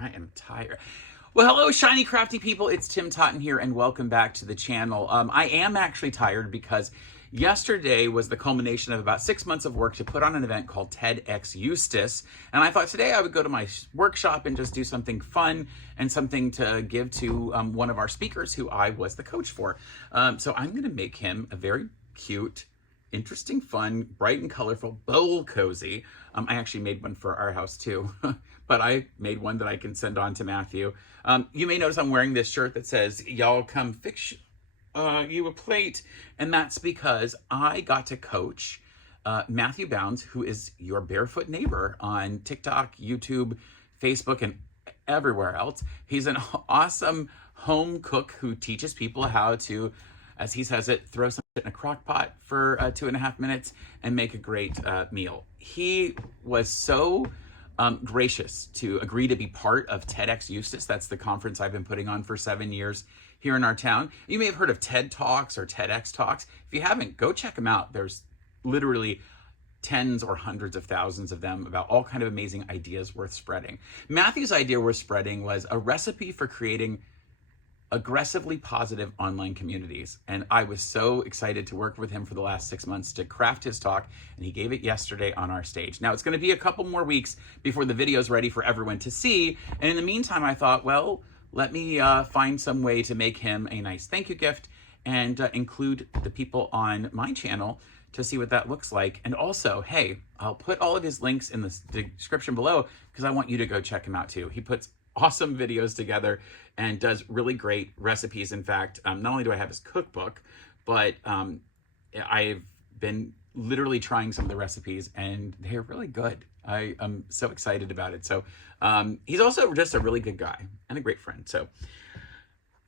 I am tired. Well, hello, shiny crafty people. It's Tim Totten here, and welcome back to the channel. I am actually tired because yesterday was the culmination of about 6 months of work to put on an event called TEDx Eustis. And I thought today I would go to my workshop and just do something fun and something to give to one of our speakers who I was the coach for. So I'm going to make him a very cute, interesting, fun, bright and colorful bowl cozy. I actually made one for our house too, but I made one that I can send on to Matthew. You may notice I'm wearing this shirt that says, "Y'all come fix you a plate." And that's because I got to coach Matthew Bounds, who is your barefoot neighbor on TikTok, YouTube, Facebook, and everywhere else. He's an awesome home cook who teaches people how to, as he says it, throw something in a crock pot for 2.5 minutes and make a great meal. He was so gracious to agree to be part of TEDx Eustis. That's the conference I've been putting on for 7 years here in our town. You may have heard of TED Talks or TEDx Talks. If you haven't, go check them out. There's literally tens or hundreds of thousands of them about all kind of amazing ideas worth spreading. Matthew's idea worth spreading was a recipe for creating aggressively positive online communities. And I was so excited to work with him for the last 6 months to craft his talk, and he gave it yesterday on our stage. Now it's going to be a couple more weeks before the video is ready for everyone to see. And in the meantime, I thought, well, let me find some way to make him a nice thank you gift and include the people on my channel to see what that looks like. And also, hey, I'll put all of his links in the description below because I want you to go check him out too. He puts awesome videos together and does really great recipes. In fact, not only do I have his cookbook, but I've been literally trying some of the recipes and they're really good. I am so excited about it. So he's also just a really good guy and a great friend. So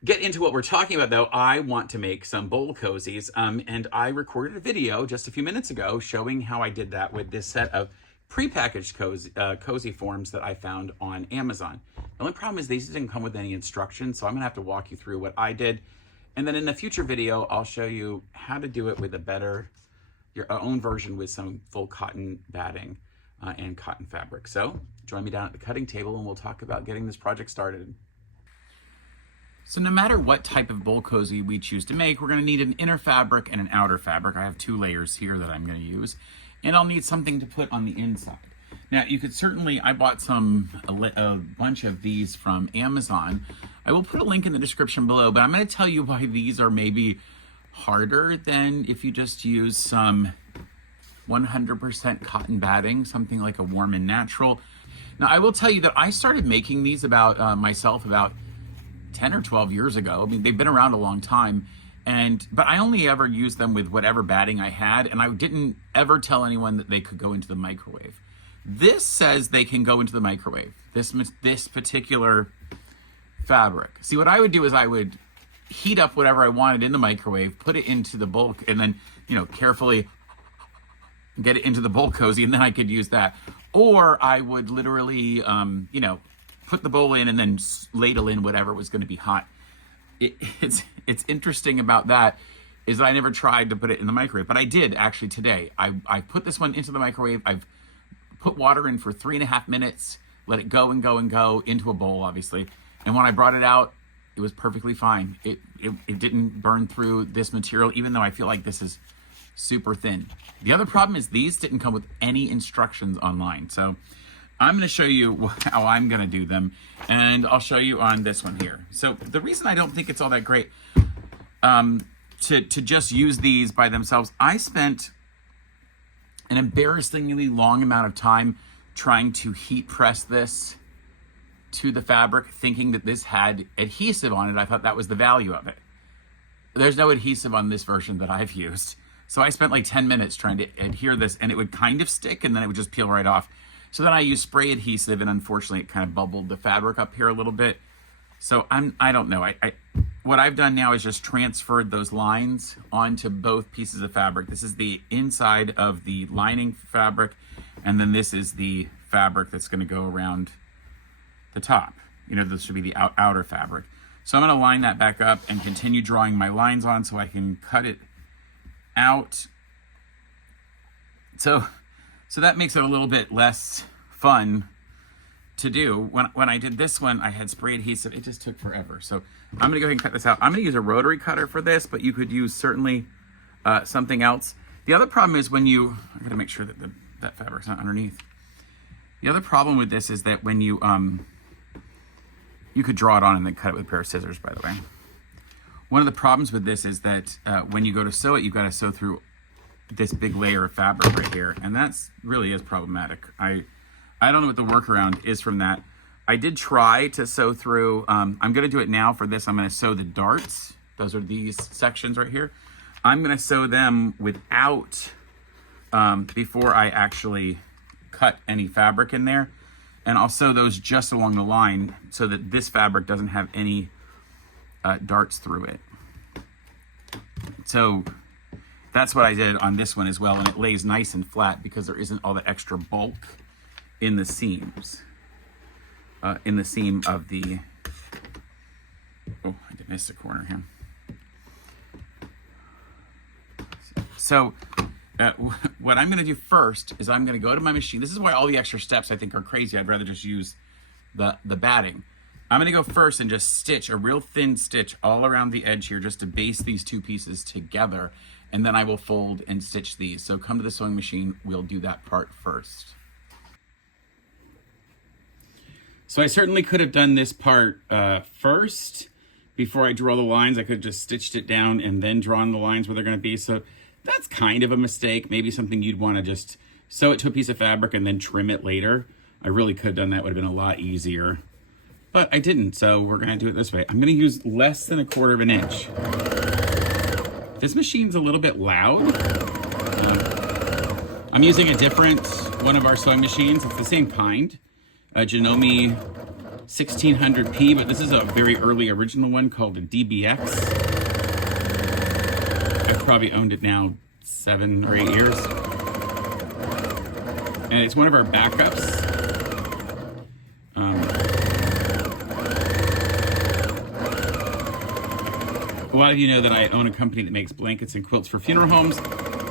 get into what we're talking about though. I want to make some bowl cozies and I recorded a video just a few minutes ago showing how I did that with this set of prepackaged cozy forms that I found on Amazon. The only problem is these didn't come with any instructions, so I'm gonna have to walk you through what I did. And then in the future video, I'll show you how to do it with your own version with some full cotton batting and cotton fabric. So join me down at the cutting table and we'll talk about getting this project started. So no matter what type of bowl cozy we choose to make, we're gonna need an inner fabric and an outer fabric. I have 2 layers here that I'm gonna use. And I'll need something to put on the inside. Now you could certainly, I bought a bunch of these from Amazon. I will put a link in the description below, but I'm gonna tell you why these are maybe harder than if you just use some 100% cotton batting, something like a Warm and Natural. Now I will tell you that I started making these myself about 10 or 12 years ago. I mean, they've been around a long time. But I only ever used them with whatever batting I had, and I didn't ever tell anyone that they could go into the microwave. This says they can go into the microwave, this particular fabric. See, what I would do is I would heat up whatever I wanted in the microwave, put it into the bowl, and then, carefully get it into the bowl cozy, and then I could use that. Or I would literally, put the bowl in and then ladle in whatever was going to be hot. It's interesting about that is that I never tried to put it in the microwave, but I did actually today. I put this one into the microwave. I've put water in for 3.5 minutes, let it go and go and go into a bowl, obviously. And when I brought it out, it was perfectly fine. It didn't burn through this material, even though I feel like this is super thin. The other problem is these didn't come with any instructions online. So I'm going to show you how I'm going to do them, and I'll show you on this one here. So the reason I don't think it's all that great to just use these by themselves, I spent an embarrassingly long amount of time trying to heat press this to the fabric, thinking that this had adhesive on it. I thought that was the value of it. There's no adhesive on this version that I've used. So I spent like 10 minutes trying to adhere this, and it would kind of stick, and then it would just peel right off. So then I used spray adhesive, and unfortunately it kind of bubbled the fabric up here a little bit. So I don't know. What I've done now is just transferred those lines onto both pieces of fabric. This is the inside of the lining fabric, and then this is the fabric that's going to go around the top. This should be the outer fabric. So I'm going to line that back up and continue drawing my lines on so I can cut it out. So that makes it a little bit less fun to do. When I did this one, I had spray adhesive. It just took forever. So I'm gonna go ahead and cut this out. I'm gonna use a rotary cutter for this, but you could use certainly something else. The other problem is when you, I gotta make sure that that fabric's not underneath. The other problem with this is that when you could draw it on and then cut it with a pair of scissors, by the way. One of the problems with this is that when you go to sew it, you've got to sew through this big layer of fabric right here, and that's really is problematic. I don't know what the workaround is from that. I did try to sew through, I'm gonna do it now for this. I'm gonna sew the darts. Those are these sections right here. I'm gonna sew them without, before I actually cut any fabric in there. And I'll sew those just along the line so that this fabric doesn't have any darts through it. So that's what I did on this one as well, and it lays nice and flat because there isn't all the extra bulk in the seams. In the seam of the, oh, I did miss a corner here. So what I'm gonna do first is I'm gonna go to my machine. This is why all the extra steps I think are crazy. I'd rather just use the batting. I'm gonna go first and just stitch a real thin stitch all around the edge here just to base these two pieces together, and then I will fold and stitch these. So come to the sewing machine, we'll do that part first. So I certainly could have done this part first before I drew all the lines. I could have just stitched it down and then drawn the lines where they're gonna be. So that's kind of a mistake. Maybe something you'd wanna just sew it to a piece of fabric and then trim it later. I really could have done that, would have been a lot easier. But I didn't, so we're gonna do it this way. I'm gonna use less than 1/4 of an inch. This machine's a little bit loud. I'm using a different one of our sewing machines. It's the same kind, a Janome 1600P, but this is a very early original one called a DBX. I've probably owned it now 7 or 8 years. And it's one of our backups. A lot of you know that I own a company that makes blankets and quilts for funeral homes,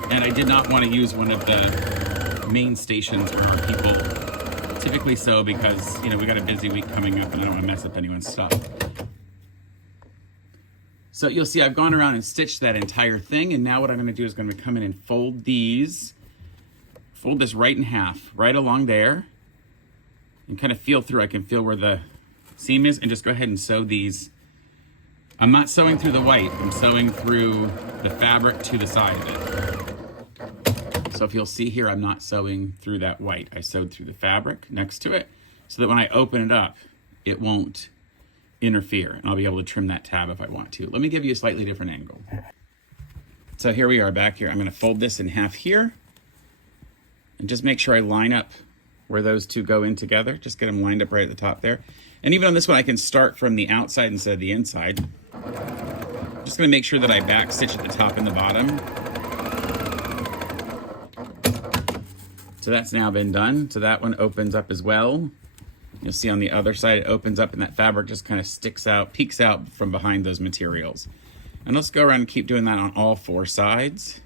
and I did not want to use one of the main stations where our people typically sew because, you know, we got a busy week coming up and I don't want to mess up anyone's stuff. So you'll see I've gone around and stitched that entire thing, and now what I'm going to do is going to come in and fold this right in half, right along there, and kind of feel through. I can feel where the seam is, and just go ahead and sew these. I'm not sewing through the white, I'm sewing through the fabric to the side of it. So if you'll see here, I'm not sewing through that white. I sewed through the fabric next to it so that when I open it up, it won't interfere, and I'll be able to trim that tab if I want to. Let me give you a slightly different angle. So here we are back here. I'm gonna fold this in half here and just make sure I line up where those two go in together. Just get them lined up right at the top there. And even on this one, I can start from the outside instead of the inside. I'm just gonna make sure that I back stitch at the top and the bottom. So that's now been done. So that one opens up as well. You'll see on the other side, it opens up and that fabric just kind of sticks out, peeks out from behind those materials. And let's go around and keep doing that on all 4 sides.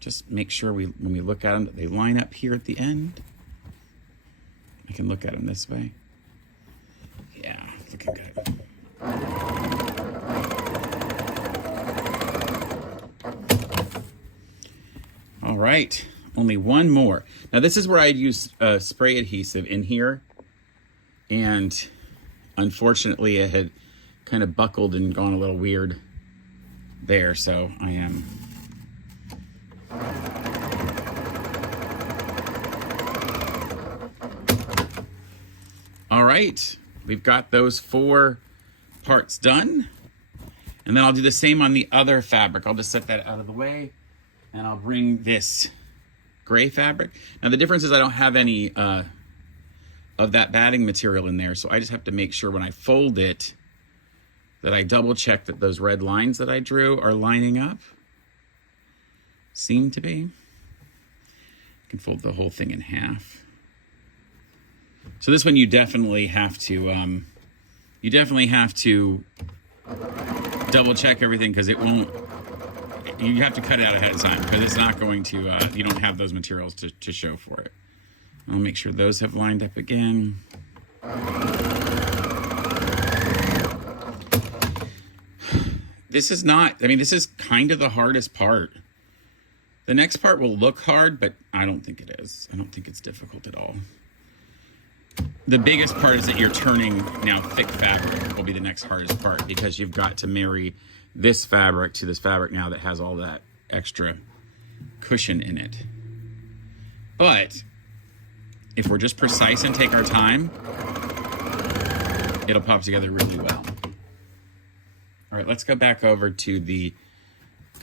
Just make sure when we look at them, that they line up here at the end. I can look at them this way. Yeah, looking good. All right, only one more. Now this is where I'd use spray adhesive in here, and unfortunately it had kind of buckled and gone a little weird there, so I am all right. We've got those 4 parts done, and then I'll do the same on the other fabric. I'll just set that out of the way, and I'll bring this gray fabric. Now the difference is I don't have any of that batting material in there, so I just have to make sure when I fold it that I double check that those red lines that I drew are lining up. Seem to be. I can fold the whole thing in half. So this one you definitely have to double check everything, because it won't, you have to cut it out ahead of time because it's not going to, you don't have those materials to show for it. I'll make sure those have lined up again. This is not, I mean, this is kind of the hardest part. The next part will look hard, but I don't think it is. I don't think it's difficult at all. The biggest part is that you're turning now thick fabric will be the next hardest part, because you've got to marry this fabric to this fabric now that has all that extra cushion in it. But if we're just precise and take our time, it'll pop together really well. All right, let's go back over to the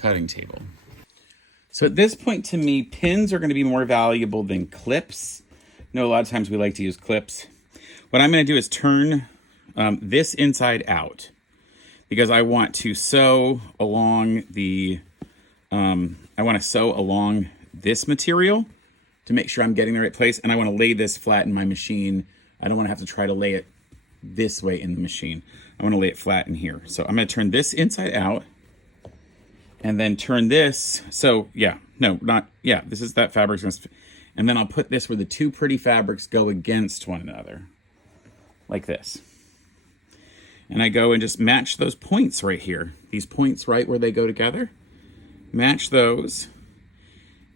cutting table. So at this point, to me, pins are going to be more valuable than clips. I know a lot of times we like to use clips. What I'm going to do is turn this inside out, because I want to sew along the, this material to make sure I'm getting the right place. And I want to lay this flat in my machine. I don't want to have to try to lay it this way in the machine. I want to lay it flat in here. So I'm going to turn this inside out and then turn this. So yeah, no, not, yeah, this is that fabric. And then I'll put this where the two pretty fabrics go against one another, like this. And I go and just match those points right here. These points right where they go together. Match those.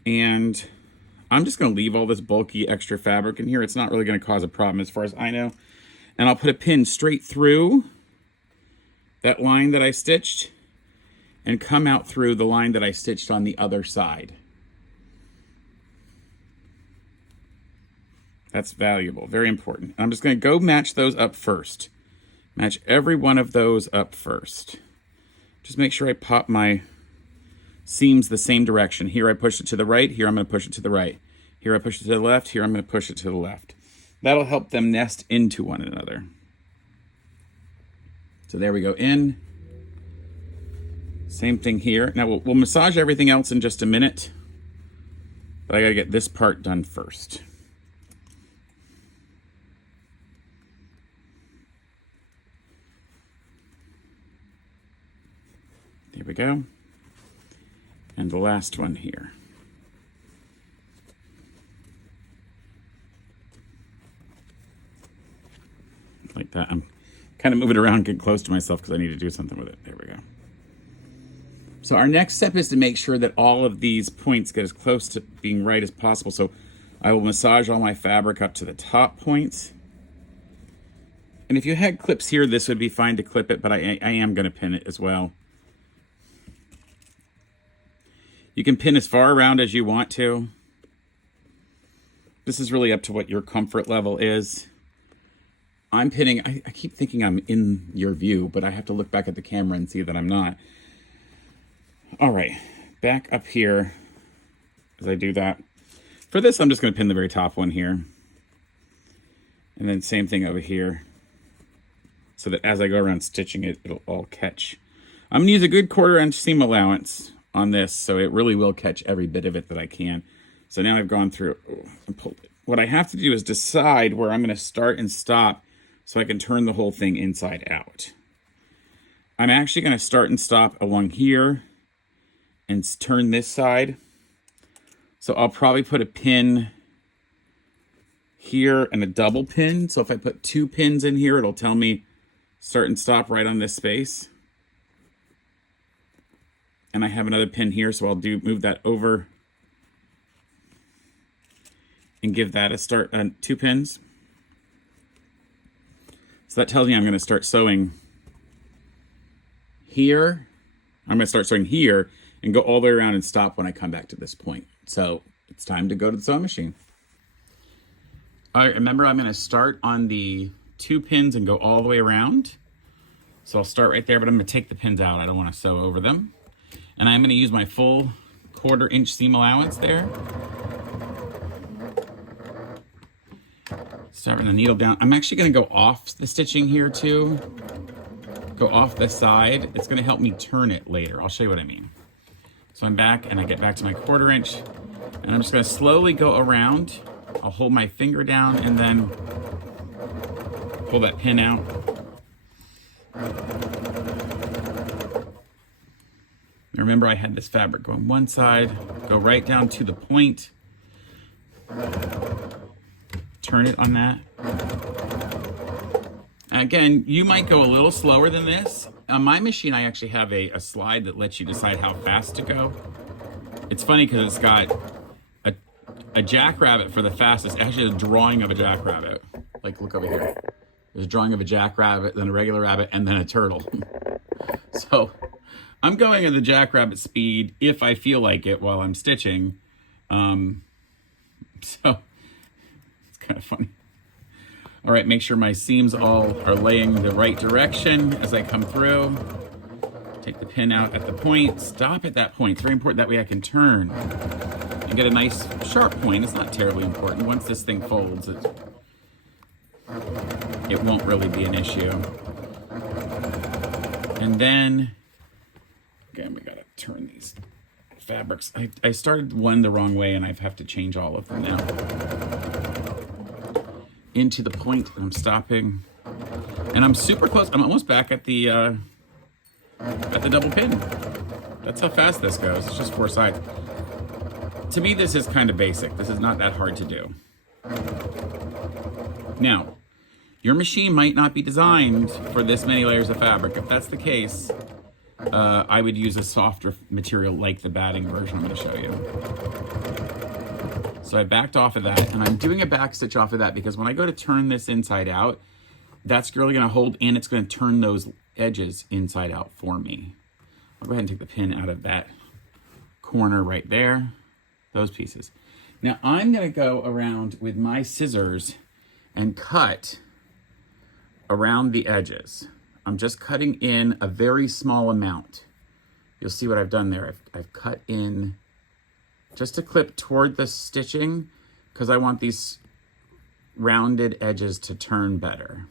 And I'm just going to leave all this bulky extra fabric in here. It's not really going to cause a problem as far as I know. And I'll put a pin straight through that line that I stitched and come out through the line that I stitched on the other side. That's valuable, very important. I'm just going to go match those up first. Match every one of those up first. Just make sure I pop my seams the same direction. Here I push it to the right, here I'm going to push it to the right. Here I push it to the left, here I'm going to push it to the left. That'll help them nest into one another. So there we go, in. Same thing here. Now we'll massage everything else in just a minute, but I gotta get this part done first. There we go. And the last one here. Like that. I'm kind of moving around, get close to myself because I need to do something with it. There we go. So our next step is to make sure that all of these points get as close to being right as possible. So I will massage all my fabric up to the top points. And if you had clips here, this would be fine to clip it, but I am going to pin it as well. You can pin as far around as you want to. This is really up to what your comfort level is. I'm pinning, I keep thinking I'm in your view, but I have to look back at the camera and see that I'm not. All right, back up here as I do that. For this, I'm just going to pin the very top one here. And then same thing over here, so that as I go around stitching it, it'll all catch. I'm going to use a good 1/4 inch seam allowance on this, so it really will catch every bit of it that I can. So now I've gone through and pulled it. What I have to do is decide where I'm going to start and stop so I can turn the whole thing inside out. I'm actually going to start and stop along here and turn this side. So I'll probably put a pin here and a double pin. So if I put 2 pins in here, it'll tell me start and stop right on this space. And I have another pin here, so I'll move that over and give that a start, 2 pins. So that tells me I'm going to start sewing here. I'm going to start sewing here and go all the way around and stop when I come back to this point. So it's time to go to the sewing machine. All right, remember I'm going to start on the 2 pins and go all the way around. So I'll start right there, but I'm going to take the pins out. I don't want to sew over them. And I'm going to use my full 1/4 inch seam allowance there. Starting the needle down. I'm actually going to go off the stitching here too. Go off the side. It's going to help me turn it later. I'll show you what I mean. So I'm back and I get back to my 1/4 inch. And I'm just going to slowly go around. I'll hold my finger down and then pull that pin out. Remember, I had this fabric go on one side, go right down to the point, turn it on that. Again, you might go a little slower than this. On my machine, I actually have a slide that lets you decide how fast to go. It's funny because it's got a jackrabbit for the fastest, actually a drawing of a jackrabbit. Like, look over here. There's a drawing of a jackrabbit, then a regular rabbit, and then a turtle. So I'm going at the jackrabbit speed if I feel like it while I'm stitching. So it's kind of funny. All right, make sure my seams all are laying the right direction as I come through. Take the pin out at the point, stop at that point. It's very important, that way I can turn and get a nice sharp point. It's not terribly important. Once this thing folds, it won't really be an issue. And then, again, we gotta turn these fabrics. I started one the wrong way and I have to change all of them now. Into the point, and I'm stopping. And I'm super close. I'm almost back at the double pin. That's how fast this goes. It's just 4 sides. To me, this is kind of basic. This is not that hard to do. Now, your machine might not be designed for this many layers of fabric. If that's the case, I would use a softer material like the batting version I'm going to show you. So I backed off of that, and I'm doing a back stitch off of that because when I go to turn this inside out, that's really going to hold and it's going to turn those edges inside out for me. I'll go ahead and take the pin out of that corner right there, those pieces. Now I'm going to go around with my scissors and cut around the edges. I'm just cutting in a very small amount. You'll see what I've done there. I've cut in just to clip toward the stitching because I want these rounded edges to turn better.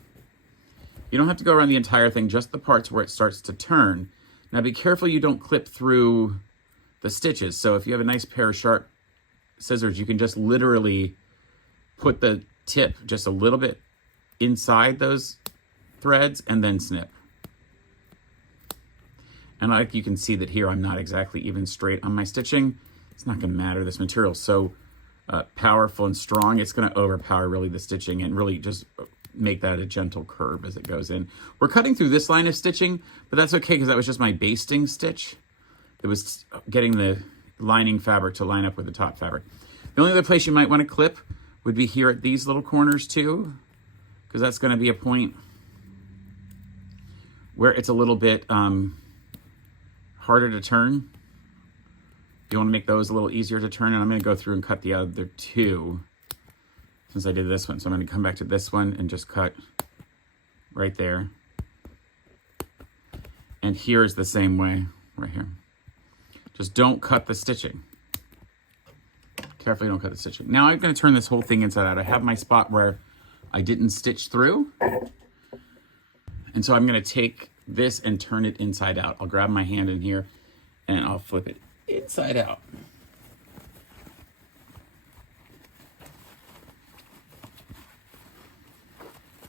You don't have to go around the entire thing, just the parts where it starts to turn. Now be careful you don't clip through the stitches. So if you have a nice pair of sharp scissors, you can just literally put the tip just a little bit inside those threads and then snip. And like you can see that here, I'm not exactly even straight on my stitching. It's not going to matter. This material is so powerful and strong, it's going to overpower really the stitching and really just make that a gentle curve as it goes in. We're cutting through this line of stitching, but that's okay because that was just my basting stitch. It was getting the lining fabric to line up with the top fabric. The only other place you might want to clip would be here at these little corners too, because that's going to be a point where it's a little bit harder to turn. You want to make those a little easier to turn, and I'm going to go through and cut the other two since I did this one. So I'm going to come back to this one and just cut right there. And here's the same way, right here. Just don't cut the stitching. Carefully don't cut the stitching. Now I'm going to turn this whole thing inside out. I have my spot where I didn't stitch through. And so I'm going to take this and turn it inside out. I'll grab my hand in here and I'll flip it inside out.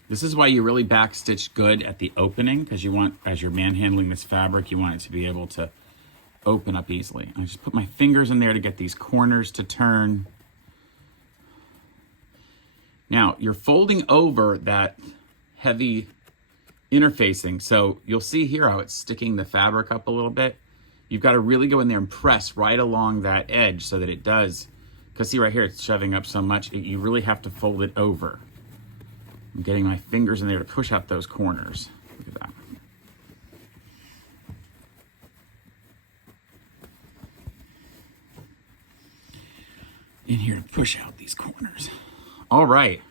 This is why you really backstitch good at the opening, because you want, as you're manhandling this fabric, you want it to be able to open up easily. I just put my fingers in there to get these corners to turn. Now, you're folding over that heavy interfacing, so you'll see here how it's sticking the fabric up a little bit. You've got to really go in there and press right along that edge so that it does, because see right here, it's shoving up so much, you really have to fold it over. I'm getting my fingers in there to push out those corners. Look at that. In here to push out these corners. All right,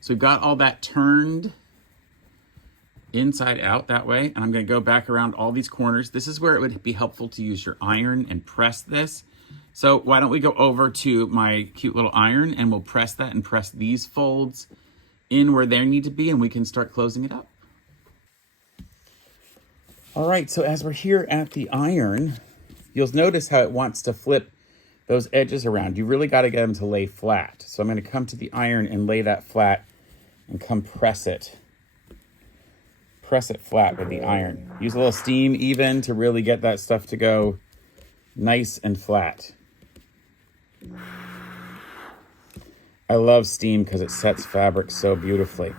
so we've got all that turned inside out that way, and I'm going to go back around all these corners. This is where it would be helpful to use your iron and press this. So why don't we go over to my cute little iron and we'll press that and press these folds in where they need to be, and we can start closing it up. All right, so as we're here at the iron, you'll notice how it wants to flip those edges around. You really got to get them to lay flat. So I'm going to come to the iron and lay that flat and come press it. Press it flat with the iron. Use a little steam even to really get that stuff to go nice and flat. I love steam because it sets fabric so beautifully.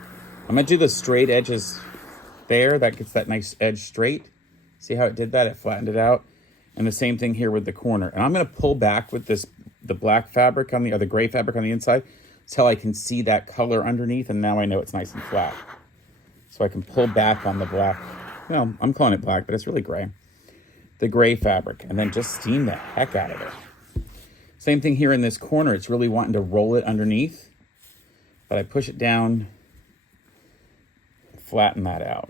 I'm gonna do the straight edges there. That gets that nice edge straight. See how it did that? It flattened it out. And the same thing here with the corner. And I'm gonna pull back with the black fabric on the gray fabric on the inside until I can see that color underneath, and now I know it's nice and flat. So I can pull back on the black. Well, I'm calling it black, but it's really gray. The gray fabric, and then just steam the heck out of it. Same thing here in this corner. It's really wanting to roll it underneath, but I push it down, flatten that out.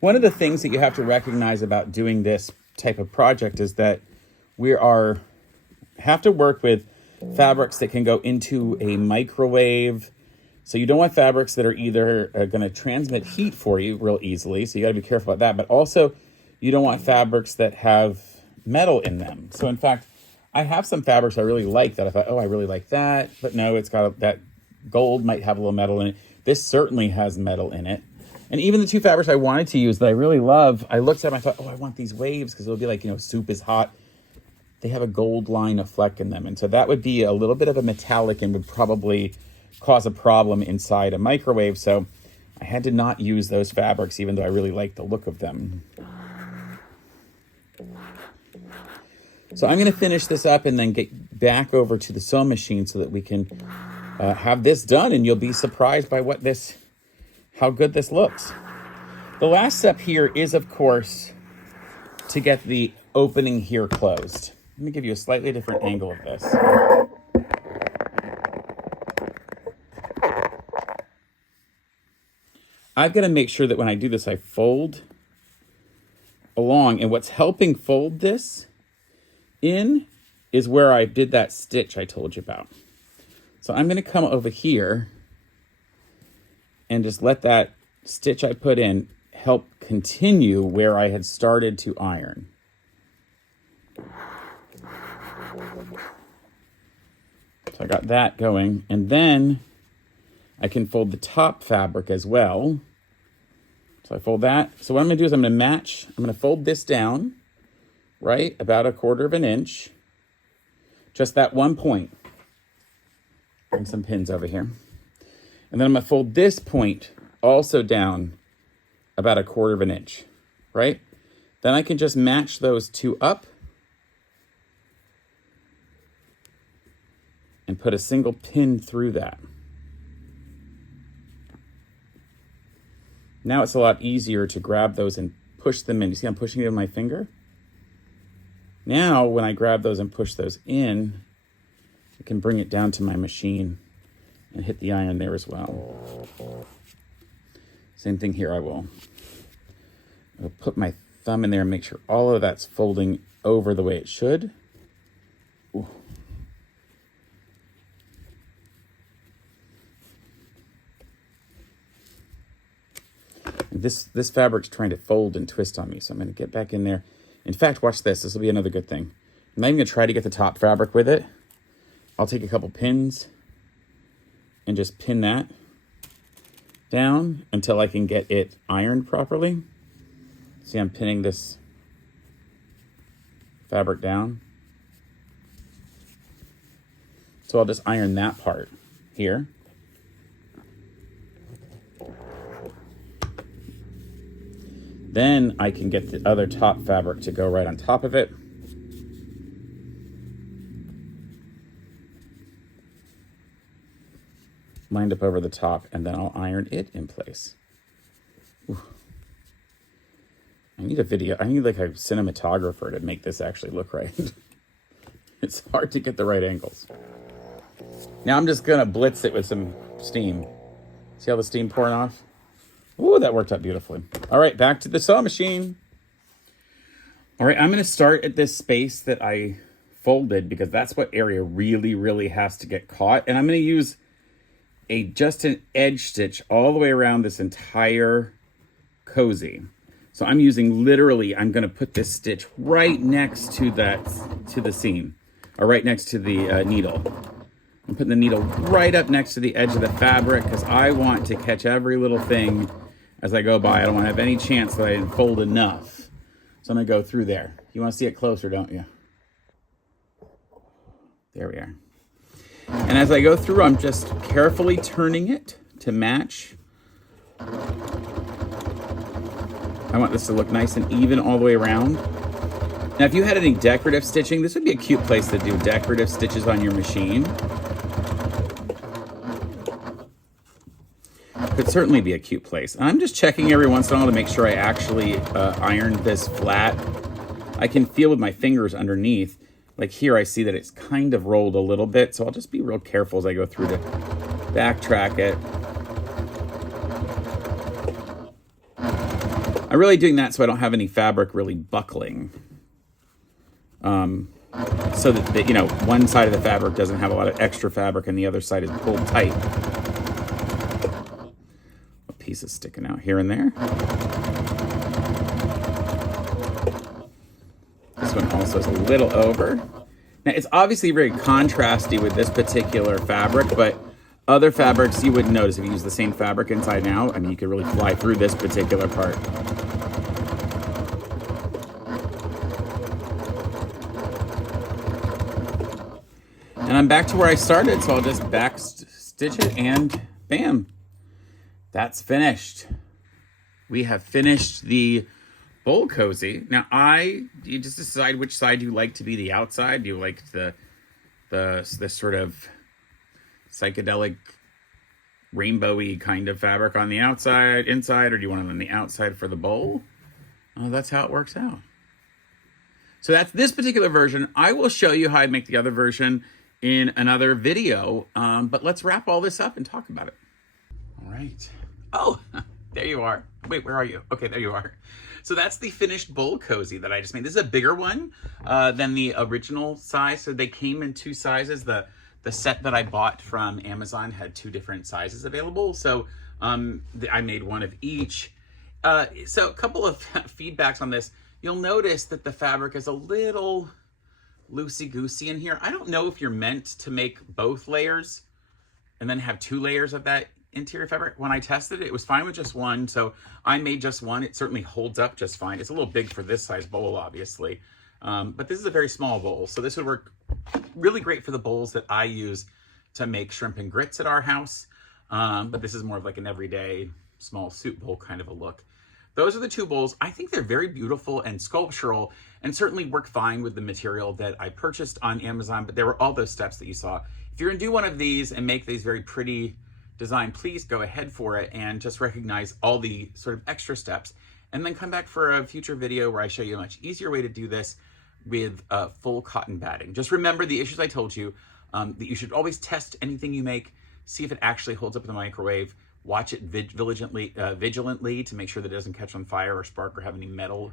One of the things that you have to recognize about doing this type of project is that we have to work with fabrics that can go into a microwave. So you don't want fabrics that are either going to transmit heat for you real easily, so you got to be careful about that, but also you don't want fabrics that have metal in them. So in fact, I have some fabrics I really like that I thought, oh, I really like that, but no, it's got that gold might have a little metal in it. This certainly has metal in it. And even the two fabrics I wanted to use that I really love, I looked at them, I thought, oh, I want these waves because it'll be like, soup is hot. They have a gold line of fleck in them. And so that would be a little bit of a metallic and would probably cause a problem inside a microwave. So I had to not use those fabrics, even though I really like the look of them. So I'm going to finish this up and then get back over to the sewing machine so that we can have this done, and you'll be surprised by how good this looks. The last step here is, of course, to get the opening here closed. Let me give you a slightly different angle of this. I've got to make sure that when I do this, I fold along, and what's helping fold this in is where I did that stitch I told you about. So I'm going to come over here and just let that stitch I put in help continue where I had started to iron. So I got that going, and then I can fold the top fabric as well. So I fold that. So what I'm going to do is I'm going to fold this down, right, about 1/4 inch, just that one point. Bring some pins over here. And then I'm going to fold this point also down about 1/4 inch, right? Then I can just match those two up and put a single pin through that. Now it's a lot easier to grab those and push them in. You see I'm pushing it with my finger? Now when I grab those and push those in, I can bring it down to my machine and hit the iron there as well. Same thing here, I'll put my thumb in there and make sure all of that's folding over the way it should. Ooh. This fabric's trying to fold and twist on me, so I'm going to get back in there. In fact, watch this. This will be another good thing. I'm not even going to try to get the top fabric with it. I'll take a couple pins and just pin that down until I can get it ironed properly. See, I'm pinning this fabric down. So I'll just iron that part here. Then I can get the other top fabric to go right on top of it. Lined up over the top, and then I'll iron it in place. Ooh. I need a video. I need like a cinematographer to make this actually look right. It's hard to get the right angles. Now I'm just gonna blitz it with some steam. See how the steam pouring off? Ooh, that worked out beautifully. All right, back to the sewing machine. All right, I'm gonna start at this space that I folded because that's what area really, really has to get caught. And I'm gonna use just an edge stitch all the way around this entire cozy. So I'm using literally, I'm gonna put this stitch right next to the seam, or right next to the needle. I'm putting the needle right up next to the edge of the fabric because I want to catch every little thing as I go by. I don't want to have any chance that I didn't fold enough. So I'm gonna go through there. You wanna see it closer, don't you? There we are. And as I go through, I'm just carefully turning it to match. I want this to look nice and even all the way around. Now, if you had any decorative stitching, this would be a cute place to do decorative stitches on your machine. Could certainly be a cute place. And I'm just checking every once in a while to make sure I actually ironed this flat. I can feel with my fingers underneath. Like here, I see that it's kind of rolled a little bit, so I'll just be real careful as I go through to backtrack it. I'm really doing that so I don't have any fabric really buckling. So that, you know, one side of the fabric doesn't have a lot of extra fabric and the other side is pulled tight. A piece is sticking out here and there. This one also is a little over. Now, it's obviously very contrasty with this particular fabric, but other fabrics you wouldn't notice if you use the same fabric inside and out. I mean, you could really fly through this particular part. And I'm back to where I started, so I'll just back stitch it and bam, that's finished. We have finished the bowl cozy. Now you just decide which side you like to be the outside. Do you like the sort of psychedelic rainbowy kind of fabric on the outside, inside, or do you want it on the outside for the bowl? That's how it works out. So that's this particular version. I will show you how I make the other version in another video, but let's wrap all this up and talk about it. All right. Oh, there you are. Wait, where are you? Okay, there you are. So that's the finished bowl cozy that I just made. This is a bigger one than the original size. So they came in two sizes. The set that I bought from Amazon had two different sizes available. So I made one of each. So a couple of feedbacks on this. You'll notice that the fabric is a little loosey-goosey in here. I don't know if you're meant to make both layers and then have two layers of that interior fabric. When I tested it, it was fine with just one, so I made just one. It certainly holds up just fine. It's a little big for this size bowl, obviously, but this is a very small bowl, so this would work really great for the bowls that I use to make shrimp and grits at our house, but this is more of like an everyday small soup bowl kind of a look. Those are the two bowls. I think they're very beautiful and sculptural and certainly work fine with the material that I purchased on Amazon, but there were all those steps that you saw. If you're gonna do one of these and make these very pretty design, please go ahead for it and just recognize all the sort of extra steps and then come back for a future video where I show you a much easier way to do this with full cotton batting. Just remember the issues I told you, that you should always test anything you make, see if it actually holds up in the microwave, watch it vigilantly to make sure that it doesn't catch on fire or spark or have any metal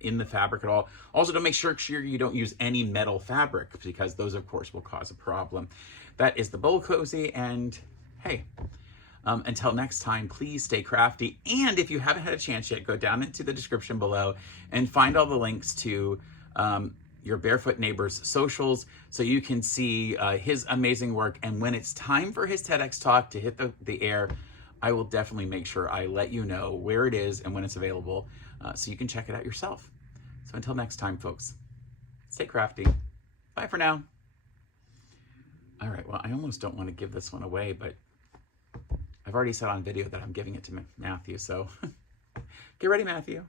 in the fabric at all. Also, to make sure you don't use any metal fabric because those, of course, will cause a problem. That is the bowl cozy, and hey, until next time, please stay crafty. And if you haven't had a chance yet, go down into the description below and find all the links to your Barefoot Neighbor's socials so you can see his amazing work. And when it's time for his TEDx talk to hit the air, I will definitely make sure I let you know where it is and when it's available so you can check it out yourself. So until next time, folks, stay crafty. Bye for now. All right, well, I almost don't want to give this one away, but I've already said on video that I'm giving it to Matthew, so get ready, Matthew.